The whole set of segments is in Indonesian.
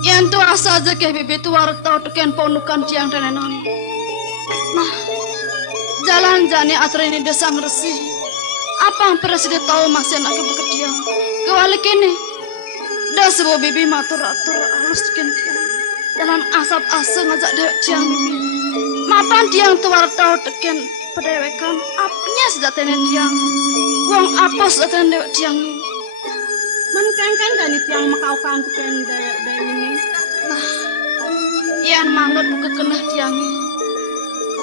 Yang tu asa aja ke bibi tu warak tau teken ponukan tiang tenenon. Nah, jalan jani atre ini desang resi. Apa yang presiden tahu masih nak bekerja? Kewalik ini, dah sebuah bibi matur-atur halus teken tiang. Jalan asap asa ngajak dewek tiang bibi. Mapan tiang tu warak tau teken pedewekan. Apanya sejatene tiang? Uang apa sejatene dewek tiang? Menkengken gani tiang makaukan teken dewek ini. Nah, yang mangut buka kenah tiangi.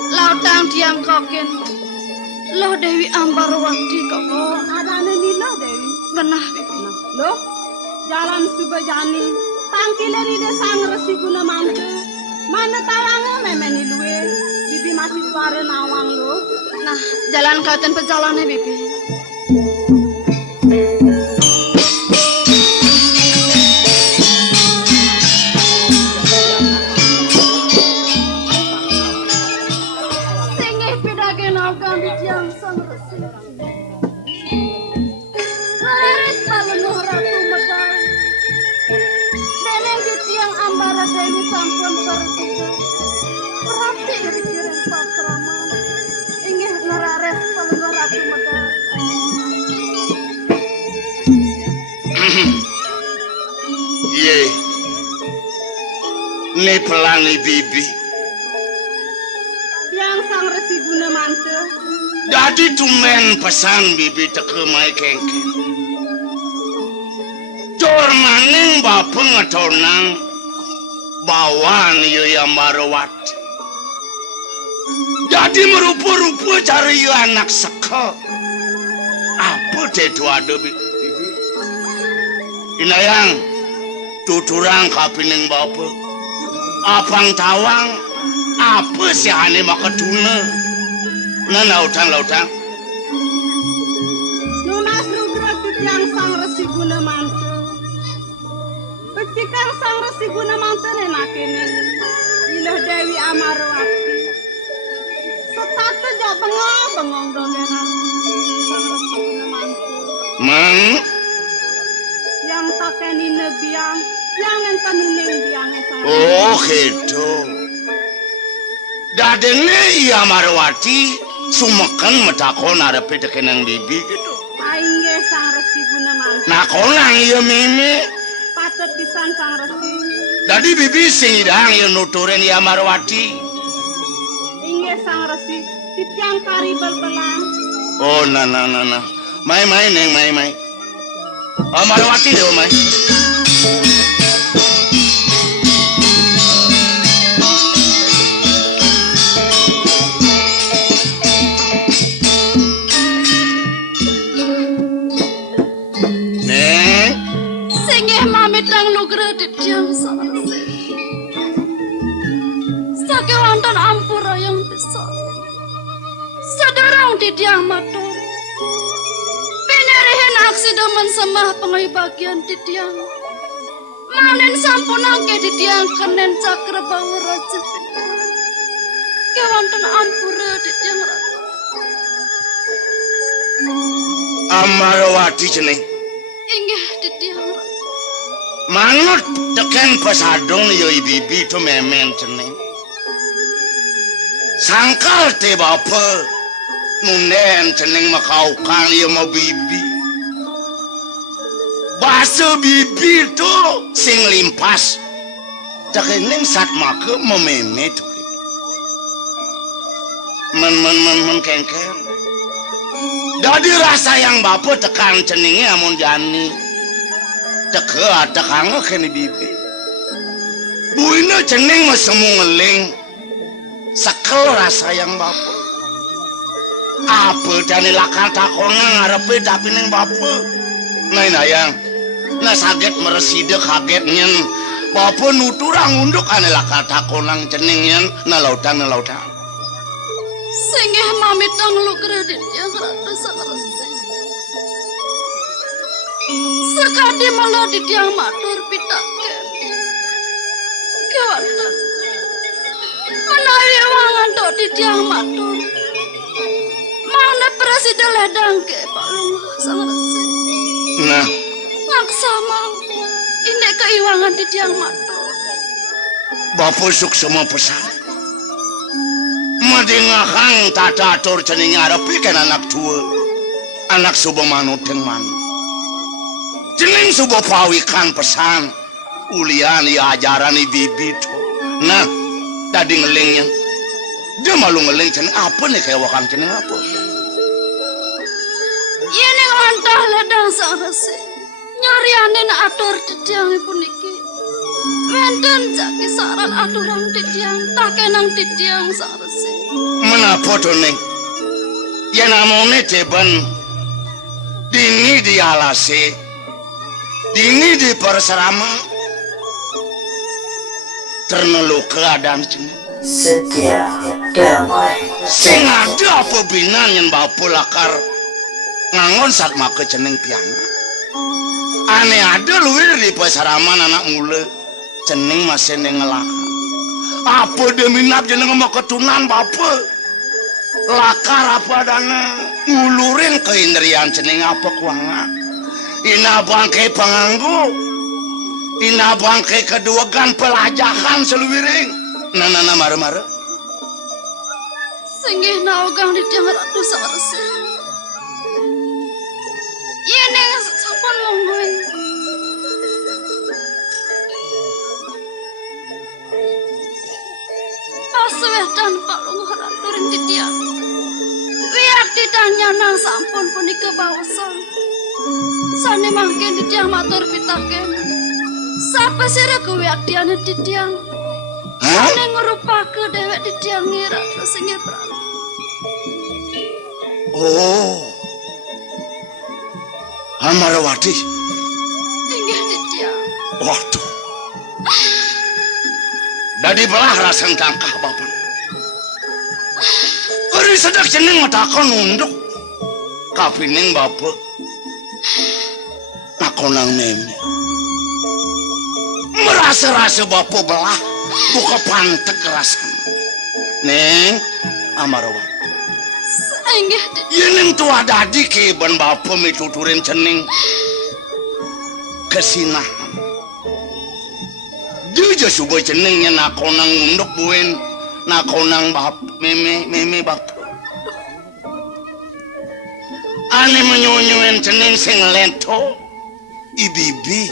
Lautang tiang koken. Loh Dewi Ambarwati kok. Oh, ada nila Dewi. Benah bibi. Loh, jalan subajani. Tangkileri desang resi guna mantu. Mana tawangnya memeni luwe. Bibi masih suara nawang loh. Nah, jalan kautan pejalannya bibi. Ye, ne pelani bibi. Yang sang resi guna mantu. Jadi tumen pesan bibi teke mai kengke. Jor maning bapeng atonang bawan yo yang marawat. Jadi merupa-rupa cari yo anak seka. Apa tetu ada bibi? Inayang tuturang kapining bapa. Apang tawang apa si ane makatuna? Nah lautang. Nunas rugrat yang sang resi guna mantu. Petikan sang resi guna mantu nenakene. Ilah Dewi Amarwati. Setatu jak bengong dongeran. Sang resi guna mantu. Mang Yang takeni nebiang, yang entanuneng biang sang. oh gitu. Dadene iya Marwati sumekan metakon arepe tekenang bibi gitu. Aingge sang resi guna mantu. Nah konang iya mimi. Patut pisan sang resi. Dadi bibi sing idang iya nuturin iya Marwati. Ingge sang resi. Titiang kari berbelang. Oh nah. Mai neng mai. Oh Marwati deh mai. Neng, Sengeh mamit nang nugra di tiang sana. Sake wonten ampura yang besar. Sadarang di tiang matur. Pinerihin aksi daman semah pengai bagian di tiang. Manen sampun angke di tiang kenen cakra bawa raja. Kewonten ampura di tiang ratu. Amarwati jeneng. Inggih di tiang ratu. Manut teken pesadong yo bibi tu memen jeneng. Sangkal te bapa nunen jeneng makaukan yo mau bibi. Bahasa bibi tu sing limpas. Tekening sat maka mememe tu. Men kengken. Jadi rasa yang bapa tekan ceningnya amun jani. Teka tekang kene bibi. Buina cening masemu ngeling. Sekel rasa yang bapa. Apa jani lakar takonang ngarepe tapi ning bapa. Nah yang. Nah saget mereside kaget nyen. Bapa nuturang unduk ane lakar takonang cening nyen. Nah lautang. Sengeh mamit nang lu kredit yang ratu sang resi. Sekadi malah di tiang matur pitaken. Kewantan. Menawi wangan tok di tiang matur. Mana presiden ledang ke Pak Lunga sang resi. Nah. Ngaksama. Indek keiwangan di tiang matur. Bapak suksema pesan. Madingakang tata atur cening arepi kan anak tua. Anak subuh manut yang manu. Cening subuh pawikan pesan. Ulian ya ajaran bibit. Nah, tadi ngelingnya. Dia malu ngeling cening apa nih kayak wakang cening apa? Iya nih antah ledang sang resi. Nyariane na atur di tiang ibu niki. Wenten jaki saran aturan di tiang. Tak kenang di tiang sang resi. Menapa to ning? Ya namanya Deban. Dini dialasi. Dini di perserama. Ternelu keadaan cening. Setia damai. Sing ada apa binan yang bapu lakar ngangon saat maka cening piana. Aneh ada luwir di pasaraman anak mula cening masih nengelak. Apa demi nap jeneng mau ketunan bapu lakar apa dana ngulurin keindrian cening apa kuanga. Ina bangke panganggu. Ina bangke kedua gan pelajahan seluwiring. Nana mare-mare. Singgih naugang di tiang ratu sang resi. Iya nih sampun ngomongin. Paswedan palung haraturin di tiang. Wiak ditanya nang sampun punika bausan. Sane mangken di tiang matur pitaken. Sapa sira kuwiak diane di tiang. Sane ngrupake dewek di tiang ngira singgih pran. Oh, Amarawati. Inggih di tiang. Waduh. Dadi belah rasan tangkah bapak. Eri sedak jeneng matakon nunduk. Kapining bapak. Nakonang meme. Merasa-rasa bapak belah. Buka pantek rasan. Neng, Amarawati. Inggih di Yening tua dadi keban bapak mituturin cening. Kesinahan. Dia subuh ceningnya nakonang unduk buin. Nakonang bap meme bapak. Ane menyunyuin cening sing lento. Ibibi.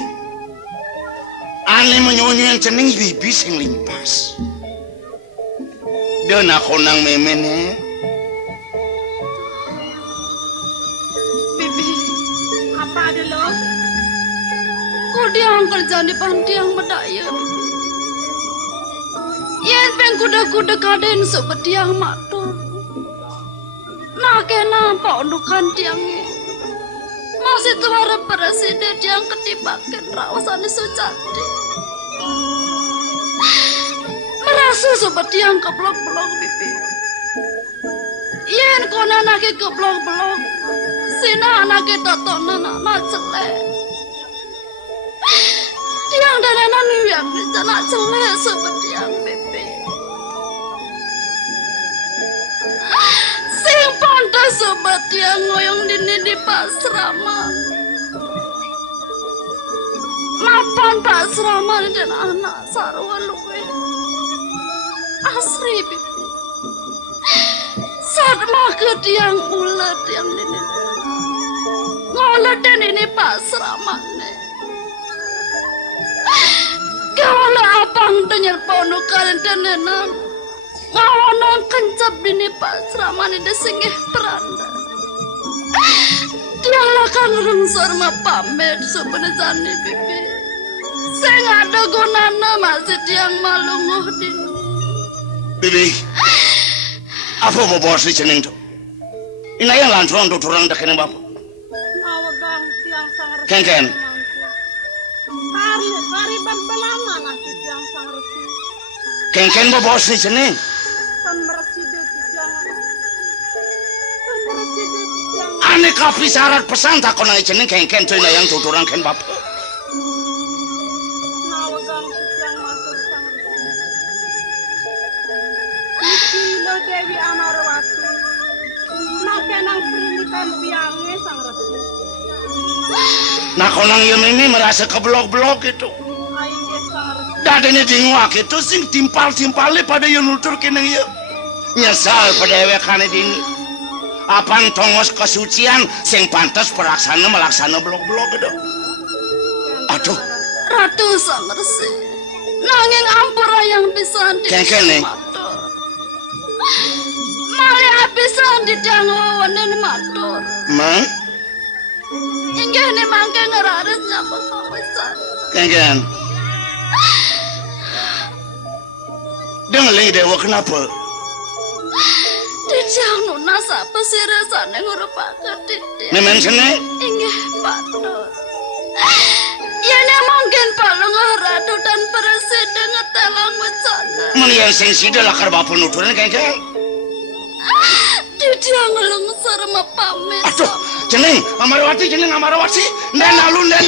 Ane menyunyuin cening ibibi sing limpas. Dia nakonang meme nih. bibi. Apa ada lo? Kudiang kerja di pantiang bedaya. Yen peng kuda-kuda kaden sobat tiang matur. Nah kena pondukan tiangnya. Masih tuara presiden yang ketibakan rawasan Sucati. Merasa sobat tiang keblok-blok bibi. Yen kona nake keblok-blok. Sina anake totonan anak celek. Tiang dan enan yang dicana celek sobat tiang bibi. Sing pantas sobat tiang ngoyong dini di pasraman. Mapan pasraman dan anak sarwa luwe. Asri bibi. Saat maka tiang ulat yang dini. Ngolat dan ini pasraman. Kalau abang dengar ponukan dan nenan. Ngawanong kencap dini pasraman ini singgih peranda. Dia lakan rungsor ma pamer sebenarnya bibi. Saya ada gunana masih tiang malunguh dini. Bibi. Apa bawa si cening tu? Ina yang lanturan tu turang dah kena bapak. Nawagang tiang sang resi. Ken. Hari berbelama nanti tiang sang resi. Ken bawa si cening. Tan mereside di tiang. Tan mereside di tiang. Ane kapi syarat pesan tak kena cening ken tu ina yang tu turang ken bapak. Nawagang tiang matur sang resi. Kilo Dewi Amarawati. Nakenang perindikan biangnya sang resi. Nah konang yang ini merasa keblok-blok itu. dadene dingwak itu sing timpal-timpale pada yo nutur kene yo nyesal pada ewekane dini apan tongos kesucian sing pantas pelaksana melaksana blok-blok itu aduh Ratu Sang Resi nanging ampura yang bisa kene Malia bisa didangonen matur mang inggih ne mangke ngeraris nyapa kawisan kene dengeling dewa kenapa Dijang nuna sapa sirasane ngurupaken Didik nemen sene inggih matur Yene mungkin palung ratu dan presiden ngetelong wacana menian sing sida lakar bapak nuturan kene Dijang lengsar mapamit aduh jeneng Amarawati nden alun nden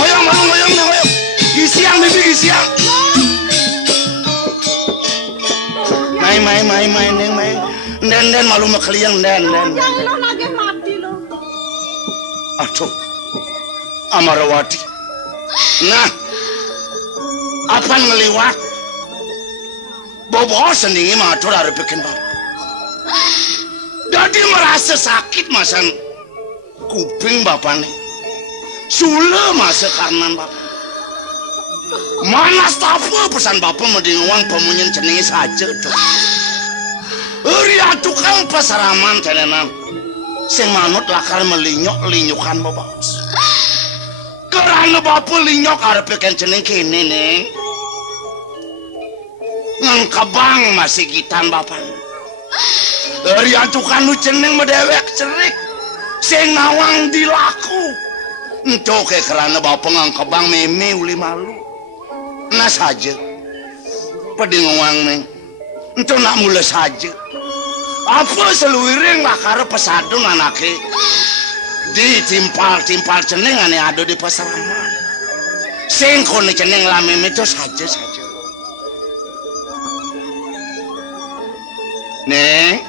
hoyong gisiang bibi gisiang main nden malu makeliang nden Yang lo nagih mati lo. aduh Amarawati nah apa ngeliwat bobo sendiri matur arep bikin bapak jadi merasa sakit masan kuping bapak nih sule masa kanan bapak mana stafu pesan bapak mending uang pemunyin cenengi saja tuh tukang pasaraman tenenan sing manut lakar melinyok-linyukan bapak karena bapak linyok arep bikin ceneng kene nih ngangkabang masih gitan bapak tukang nu ceneng medewek cerik sing nawang dilaku entuk ke karena bapak ngangkabang meme uli malu nah saja peding uang neng entuk nak mulai saja apa seluiring lakar pesadun anake ditimpal ceneng ane ada di pasaraman sing kono ceneng lamem itu saja neng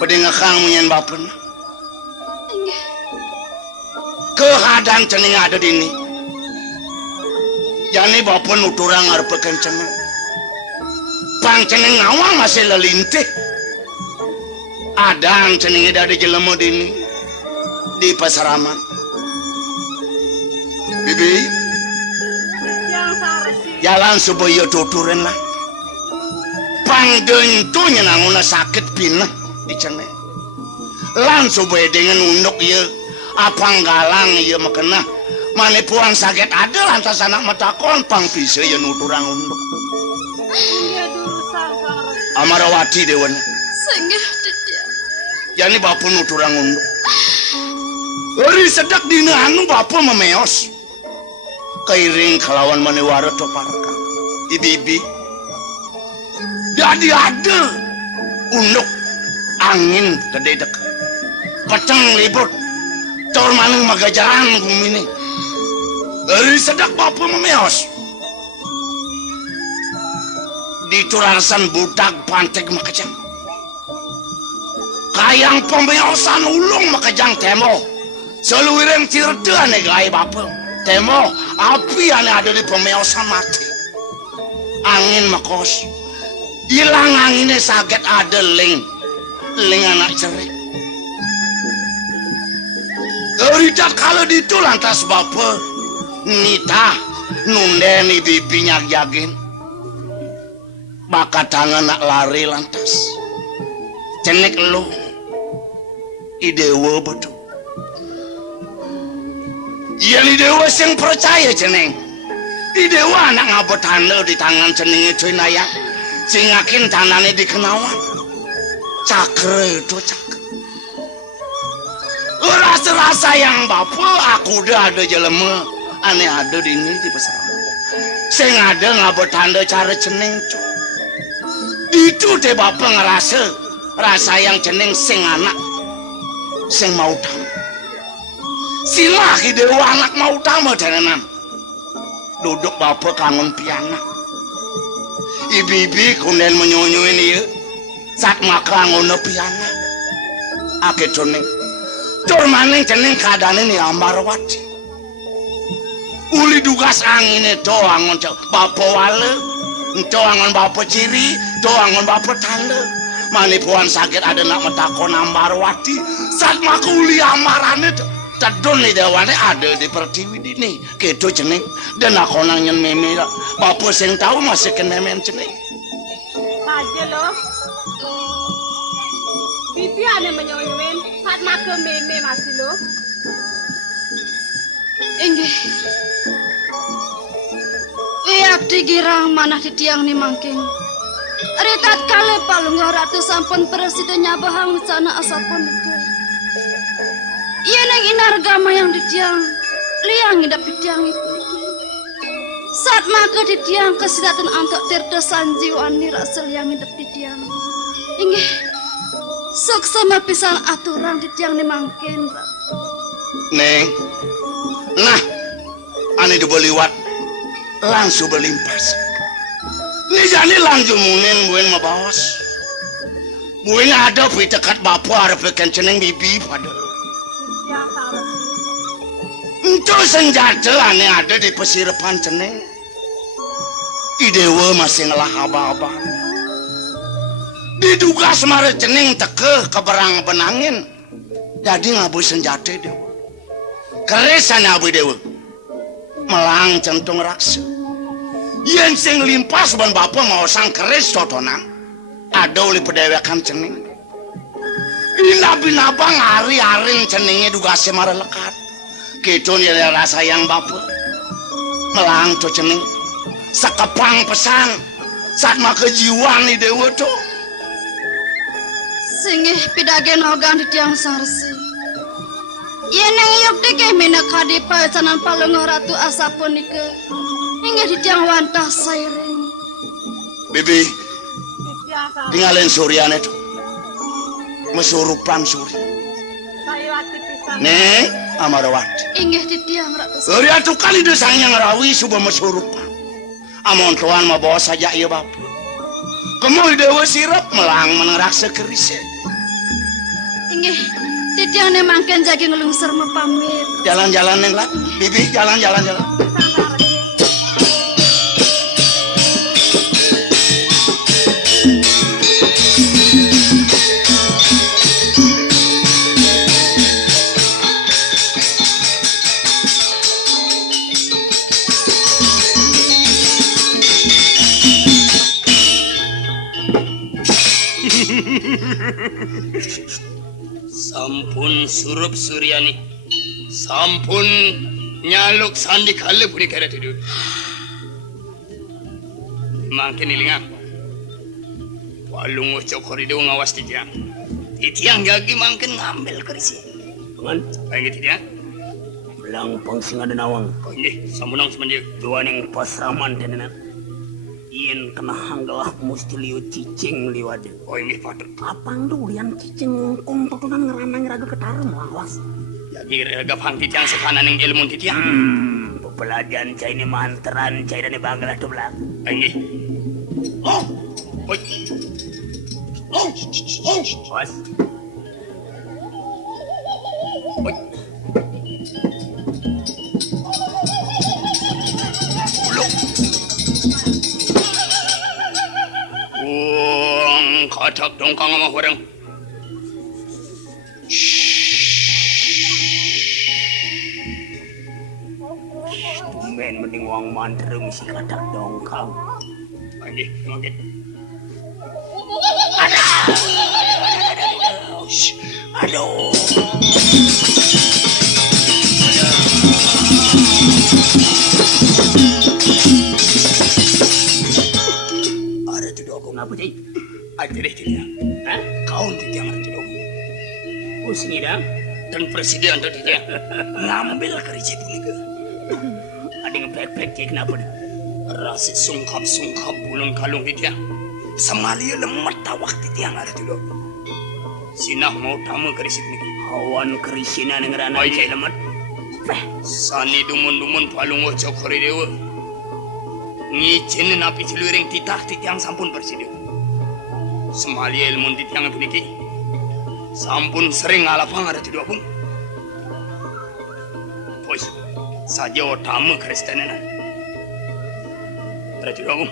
peding ngakang munyen bapen keadaan ceneng ada di ini jani bapen uturang ngarepekeun ceneng pang ceneng ngawang masih lelintih adang cenengnya dari jelema dini di pasaraman bibi Yang saresi. jalan supaya tuturin lah pangdentu nyenanguna sakit pinah di ceneng lan supaya dengan unduk ya apa galang ya makena manipuan sakit ada lantas anak matakon pang bisa ya nuturang unduk Iya dulu sang saresi. Amarawati dewan Singgih Didik jani bapak nuturang unduk ori sedak dina anu bapak memeos kairing kelawan manewara toparka ibi jadi ada unduk angin gede dek pecang libur tor maneng magajaran gumini ori sedak bapak memeos diturasan budak pantek makajang kayang pembeosan ulung makajang temo seluireng cirde ane gaya bapak temo api ane ada di pembeosan mati angin makos hilang anginnya sakit ada ling anak cerik geridak kalau ditu lantas bapak nita nundeni bibinya jagin bakat tangan nak lari lantas cenek lo idewa betul iya idewa yang percaya ceneng idewa anak ngabot tanda di tangan cenengnya cuy nayang singakin tangannya dikenawan cakre itu cakre rasa yang bapak aku udah ada jelema aneh ada di ini di pesawat sing ada ngabot tanda cara ceneng cuy itu deh bapak ngerasa rasa yang ceneng sing anak sing mau tamu silah dewa anak mau tamu tenan duduk bapak kangen pianak ibi kunden menyonyuin iya saat maka ngono pianak ake ceneng tur maning ceneng keadaan ini Amarawati uli dugas angin itu angon bapo wale itu angon bapo ciri itu angon bapo tanda manipuan sakit ada nak metakon Ambarwati saat maku uli amaran itu tadon ni dewane ada di pertiwi ini gitu cening dan aku nangin meme bapo sing tahu masih kena meme cening aja loh bibi ada menyonyuin saat makan meme masih loh Inggih. Abdi girang manah di tiang ni mangking. Ritat kali palungga ratu sampun presidennya bahang sana asapun itu. Iya neng inargama yang di tiang liang hidup di tiang itu. Saat maka di tiang kesidatan antok terdesan jiwani rasel yang hidup di tiang. Inggih. Suksema pisan aturan di tiang ni mangkin. Neng. Nah, ane dibeliwat langsung berlimpas. Ini jadi langsung mungkin buin mabos. Buin ada di dekat bapak harap kenceneng bibi pada. Itu senjata ane ada di pesirapan ceneng. Idewa masih ngelah aba-aba. Diduga semara ceneng teke keberang benangin. Jadi ngabu senjata dewa. Keresan abu dewa melang centung raksa yang sing limpas ban bapak mau sang keres totonan ada oleh pedewekan cening ina binabang hari-hari ceningnya duga semara lekat gitu nih rasa yang bapak melang to cening sakapang pesan saat maka jiwa nih dewa tuh singgih pidagen ogang di tiang sarsi. Yeneng yuk dike mina kadi paesanan palungga ratu asapun ike hingga di tiang wantah sairing. Bibi, tinggalin Surya itu, mesurupan Surya. Neng, Ambarwati. Inggih di tiang ratu. Surya tu kali desanya ngerawi subuh mesurupan. Amon tuan mau bawa saja iya bapak. Kemudian dewa sirap melang meneraksa kerisnya. Inggih. Tiang ne mangken jagi ngelungsur mepamit. Jalan-jalan neng lah, bibi jalan-jalan. Sampun surup Suryani, sampun nyaluk sandi kali puri kera tidur. Makin ilingan, walung cokori dewa ngawas titiang, titiang gagi makin ngambil kerisi. Kan, kayak gitu ya? Belang pangsing ada nawang. Oh ini, samunang semenjak Dua ning pasaman tenan. Ien kena hanggalah mesti liu cicing liwade. Oh ini patut. Apang durian cicing ngongkong totonan ngeranang ngeraga ketarem lawas. Jadi rega pang titiang sekanan yang ilmu titiang. Pepelajan cai ni manteran cai dani banggalah tu belak. Ini. Oh, oi. Oh, oh. Was. Oi. Katak dongkang sama orang. Men mending wang manterung si katak dongkang. Lagi, makin. Aduh. Ada tu dua Ngapa cai? ada deh titiang. Hah? Kau titiang ada tu dua. Pusing ida. Dan presiden tu titiang ngambil kerja ini ke. Ada ngepek-pek cai kenapa dah? Rasa sungkap bulan kalung titiang. Semalia lemah tawak titiang ada tu dua. Sinah mau tamu kerja ini. Awan kerisina ngerana Baik. cai lemat. Sani dumun palung wajah kori dewa. Ngicin napi ciluring titah titiang sampun presiden. Semalia ilmu titiang peniki. Sampun sering ngalapang ada tu dua pun. Boys, saja utama Kristenan. Terus juga aku.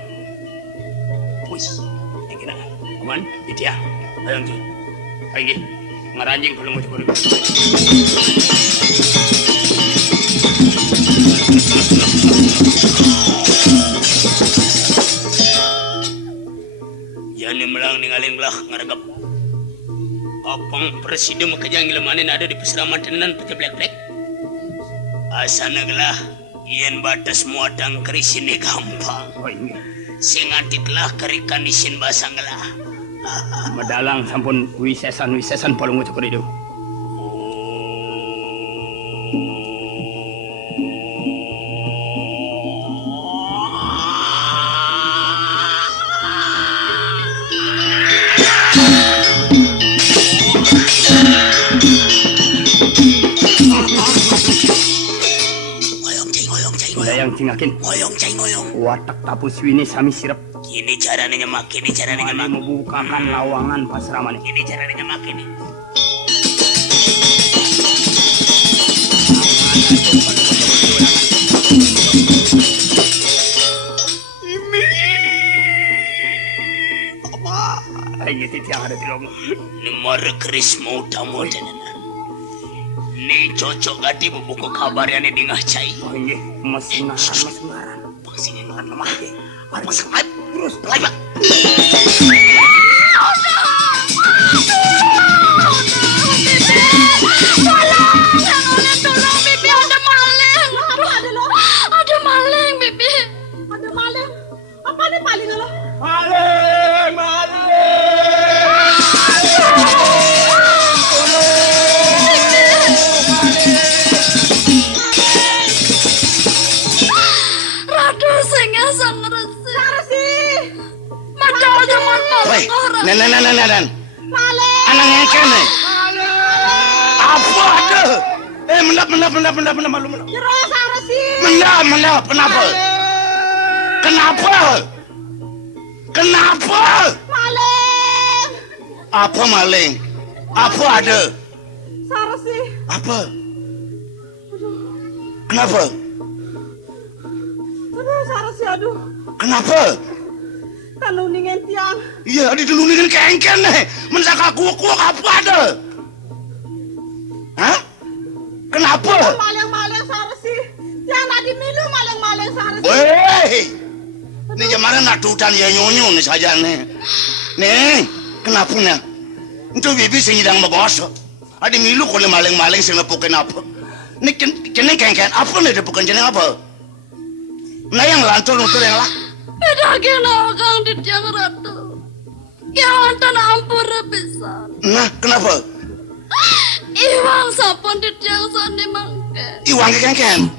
Push, yang kena. Aman, itu ya. Ayo tu. Ayo, ngaranjing kalau mau cukup. Jangan melang ninggalin belah ngaragap. Apang presiden makajang ilamanin ada di peseraman tenan pecah blek-blek. Asana gelah yen batas muatang kerisine gampang. Oh ini. Singatitlah kerikan isin basang gelah. Madalang sampun wisesan palung ucap itu. Dayang cingakin. Ngoyong cai ngoyong. Watak tapus wini sami sirap. Kini caranya nyemak, kini caranya nyemak. Membukakan lawangan pasraman. Kini caranya nyemak ini. Apa? Ayo tiang ada di lomba. Nemar keris mau tamu tenan. Ni cocok gati buku kabar yang dingah cai. Oh iya, masih ngaran. Pasti ngaran lemah ke. Mari pasang aib terus lagi pak. Tolong Bibi, ada maling. Ada maling Bibi. Ada maling. Apa nih paling lo? Maling. Nenek. Anak ngeken nih. Apa ada? Mendap malu. Jero sarasi. Mendap, kenapa? Maling. Apa maling? Apa ada? Sarasi. Apa? Kenapa? Aduh sarasi aduh. Kenapa? Kanuningan tiang. Iya, didulungin kengken nih. Mensaka kuak apa ada? Hah? Kenapa? Maling sarasi. Tiang tadi minum maling sarasi. Weh, ini gimana natutan ya nyonyo nih saja nih. Nih, kenapa nih? Itu bibi sing hidang membosok. Adi milu kalau maling sing lepukin apa? Nih kene kengken apa nih lepukin jeneng apa? Nah yang lantur yang lah. Beda kena kang di tiang ratu. Yang tanah ampura bisa. Nah, kenapa? Iwang sapon di tiang sani mangke. Iwang kengken.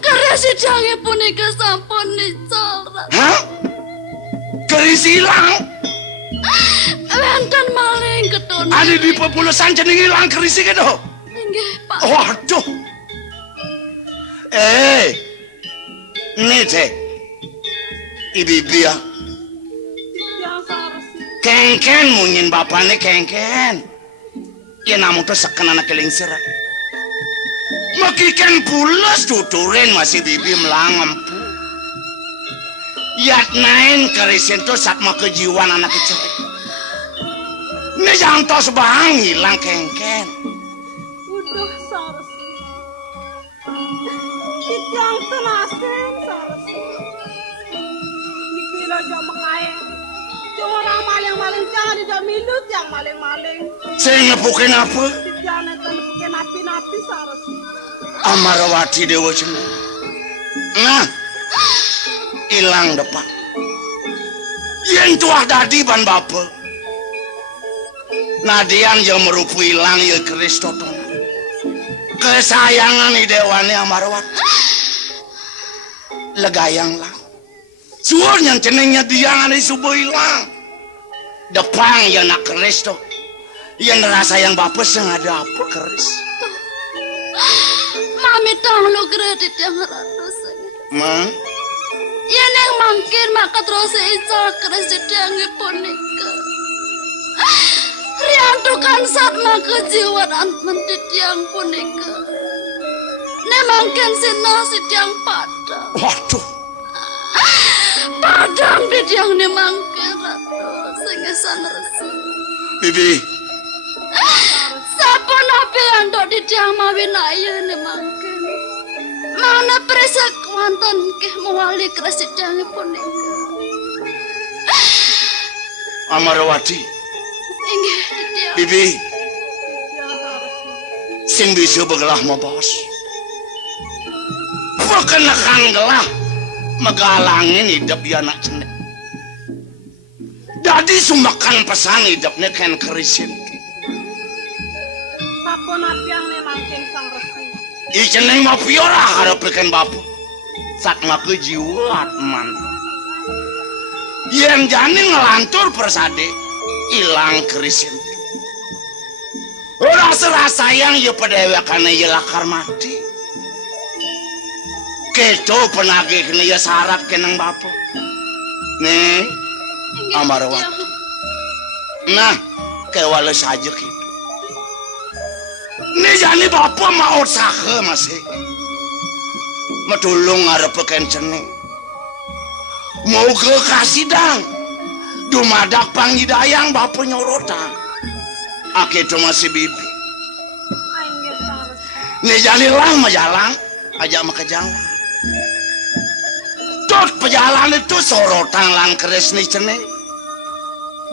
Karena si tiangnya punika sampun dicoret. Hah? Keris hilang? Wenten maling ketun. Ada di populasan jeneng hilang keris gitu. Inggih Pak. Waduh. Ini teh. Ibu ya. Tiang sarasi. Kengken mungkin bapaknya kengken. Ya namun tuh seken anak kelingsir. Makikan pulas tuturin masih bibi melangampu. Yat nain kerisin tuh saat mau kejiwan anak kecil. Ini jangan tos bang hilang kengken. Udah sarasi. Tiang tenasen sarasi. Dikira jam mengait. Orang maling jangan tidak milut yang maling. Saya ngepukin apa? Tiang neten bukan napi sarasi. Amarawati Dewa Cina. Nah, hilang depan. Yang tuah dadi ban bapak. Nadian yang merupu hilang ya Kristoton. Kesayangan ni Dewani Amarawati. Legayang lah. Suar yang cenengnya diangan di subuh hilang. Depan yang nak Kristo. Yang rasa yang bapak sengaja apa keris. Mami tahu lo kredit yang ratus. Mang? Ya neng mangkin maka terus ical kredit yang punika. Rian tukang saat maka jiwa mentit yang punika. Ne mangken sina sediang padang. Waduh, Padang bediang ne mangken ratu singesan resi. Bibi, Sapon ape ando di diang mawinaya ne mangken. Mana presak wonten ke mewali kresidange punika. Amarawati, Inggih didiang. Bibi, sing bisa begelah mo bos. Perkenakan gelah megalangin hidup dia anak cenek. Jadi sumakan pesan hidupnya kan kerisin. Sapon apiang ne mangkin sang resi. Iceneng mau piora harap ikan bapu. Sak ngaku jiwa man. Yang jani ngelantur persade hilang kerisin. Rasa sayang ya pedewakan ya lakar mati. Keco penagih kena ya sarap kenang bapu. Nih, Inggih Amarwa. didiang. Nah, kewala saja gitu. Ini jani bapak mau usaha masih. Matulung ngarep kenceneng. Mau ke kasidang. Dumadak panggidayang bapak nyorotan. Ake itu masih bibi. Inggih sang resi. Ini jani lang majalang. Aja maka jalan. Tot pejalan itu sorotan lang keres nih ceneng.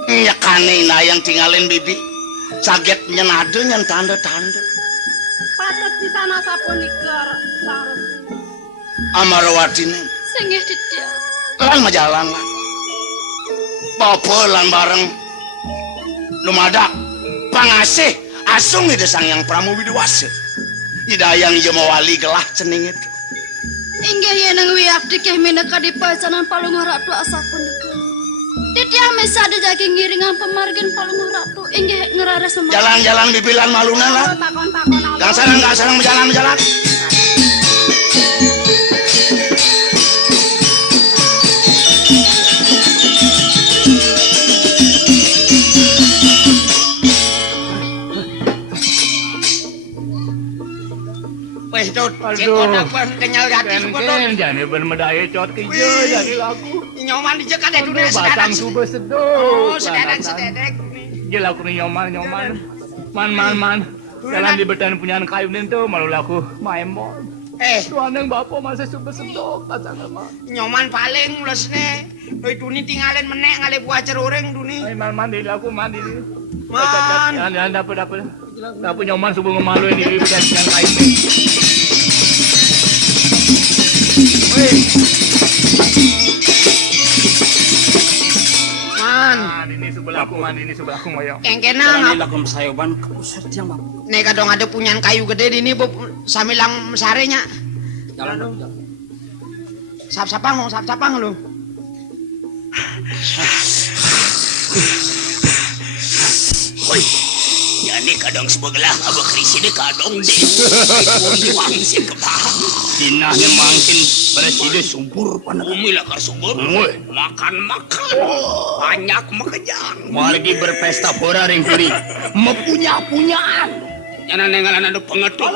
Nyekane yang tinggalin bibi. Saget nyenade nyen tanda-tanda. Patut di sana sapon ikar sang resi. Amarawati nih. Singgih didiang. Lan majalan lah. Bapak lan bareng. Lumadak. Pangasih. Asung ide sang yang pramu widewasa. Idayang iya mawali gelah cening itu. Inggih yen nang wiabdi keh mineka di pasanan palunguh ratu asapun iku. Didiang mesade jagi ngiringan pemargin palunguh ratu inggih ngerares semua. Jalan-jalan bibilan malunan lah. Takon-takon Gak sarang menjalan-jalan. Wes Dot, cek kodak ban kenyal hati suka Dot. Jani bermedaya cot kejo jadi laku. Nyoman dijekat itu deh Batang sedadak. subuh sedok. Oh, sededek. Gila aku nih nyoman. Man. Jalan di bertahan punya kayu nentu malu laku main bol. Tuan yang bapak masa subuh sedok kacang apa. Nyoman paling mulesne. Doi duni tinggalin menek ngale buah ceroreng duni. Ay man di laku mandi. Man. Jangan dapet. Dapet nyoman subuh ngemaluin di bertahan punya kayu nih. Man. Ini sebelahku moyo. Kengkenang. lakum sayoban kapusat yang bapak. Nek kadang ada punyan kayu gede dini bu samilang mesarenya. Jalan dong. Sap-sapang lu. Woi. Jani kadang sebelah abah krisi deh kadang deh. Kundi wangsin kepala. Dinah mangkin presiden subur pada umi lakar subur. Makan. Banyak makejang. Margi berpesta pora ring kuri. Mempunyaan. Jangan nengalan ada pengetuk.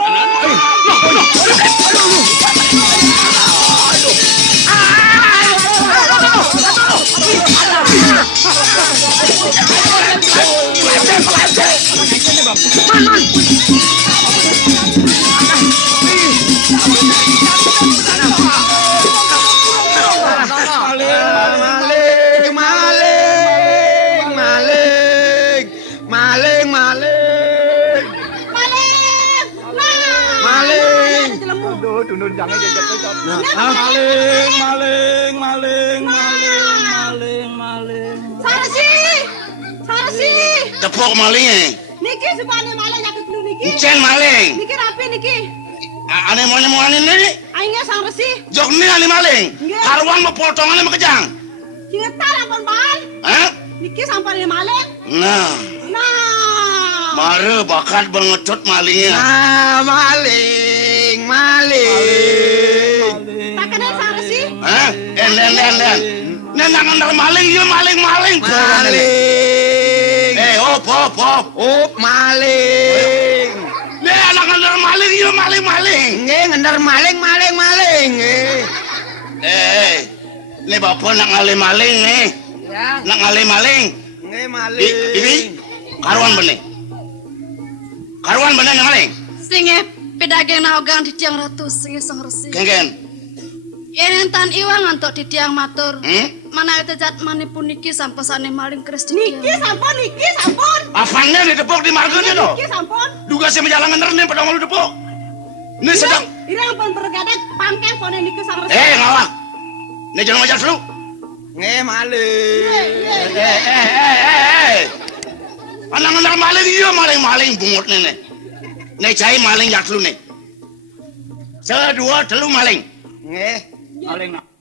Tundun jangan jajak kecot. Maling. Sarsi. Tepuk malingnya. Niki supane maling nyakit lu niki. Cen maling. Niki rapi niki. Ane mau ini. Aingnya sang resi. Jok ini ane maling. Nggih. Karuan mau potongannya makejang. Cingetar ampun bal. Hah? Niki sampane maling. Nah. Baru bakat bengecut malingnya. Maling. Takane sang resi. Hah? Den. Nenangan dari maling, dia maling. Maling. Hop. Maling. Nenangan dari maling. maling iya maling. Nggih ngendar maling. Le bapak nak ngalih maling nih. Ya. Nak ngalih maling. Nggih maling. Bibi, karuan benih. Karuan benih yang maling. Singe pedageng naogang di tiang ratu singe sang resi. Genggen. Yen tan iwang antuk di tiang matur. Hmm? Mana itu jat manipun niki sampesane maling keris di Niki tiang. sampun. Afannya didepok di marganya tuh. Niki sampun. Duga saya menjalankan terus pada malu depok. Ini sedang. Irang pun bergadat pangken pone niki sang resi. Ngawak. Ini jangan macam dulu. Nggih maling. Anak-anak maling iya maling bungut nih. Nih cai maling jat lu nih. Sedua telu maling. Nggih. Maling nak.